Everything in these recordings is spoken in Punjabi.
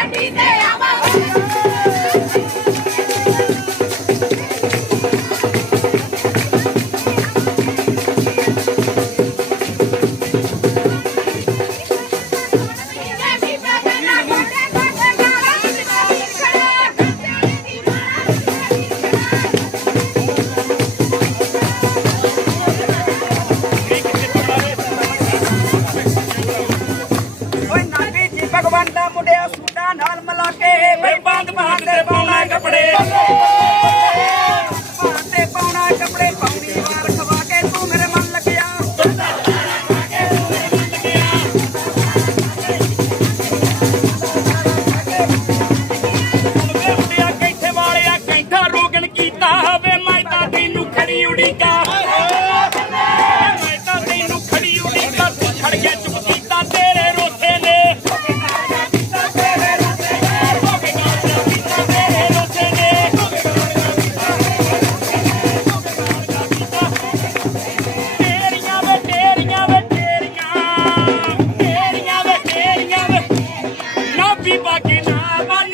I need a ਉਡੀਕਾ। ਮੈਂ ਤਾਂ ਤੈਨੂੰ ਖੜੀ ਉਡੀਕਾ ਤੂੰ ਛੜ ਗਿਆ ਚੁੱਪ ਕੀਤਾ ਤੇਰੇ ਰੋਸੇ ਨੇ। ਤੇਰੀਆਂ ਵੇ ਤੇਰੀਆਂ ਵੇ, ਤੇਰੀਆਂ। ਤੇਰੀਆਂ ਵੇ ਤੇਰੀਆਂ ਵੇ। ਨਾ ਵੀ ਬਾਕੀ ਨਾ ਮਾਰੀ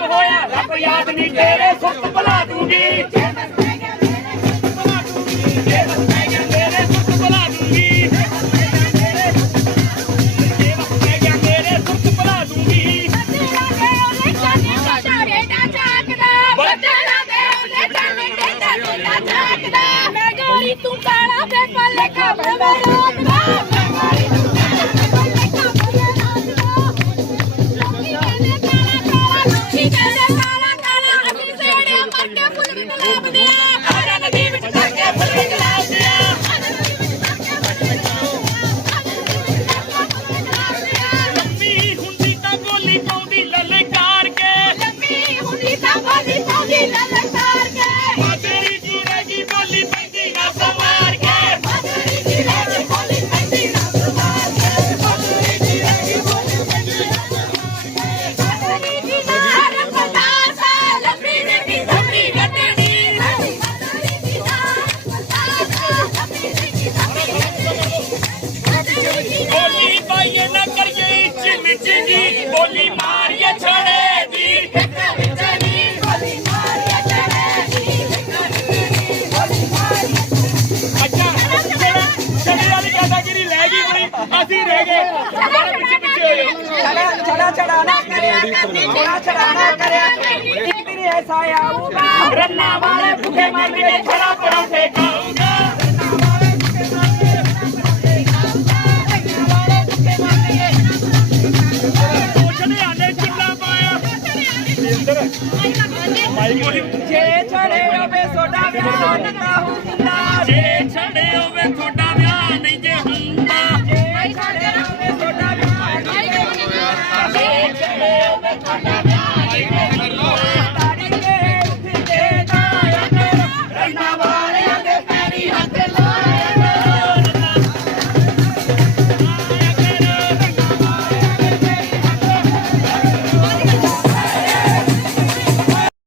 ਹੋਇਆ। ਰੱਬ ਯਾਦ ਨਹੀਂ ਤੇਰੇ ਸੁੱਖ ਭੁਲਾ ਦੂਗੀ। ऐसा आऊंगा रन्ना वाले भूखे मर गए खड़ा पराठे खाऊंगा ਜੇ ਛੜੇ ਹੋਵੇ ਸੋਡਾ ਪਿਆਰ ਨਿਕਾ ਹੁੰਦਾ ਜੇ ਛੜੇ ਹੋਵੇ ਥੋਡਾ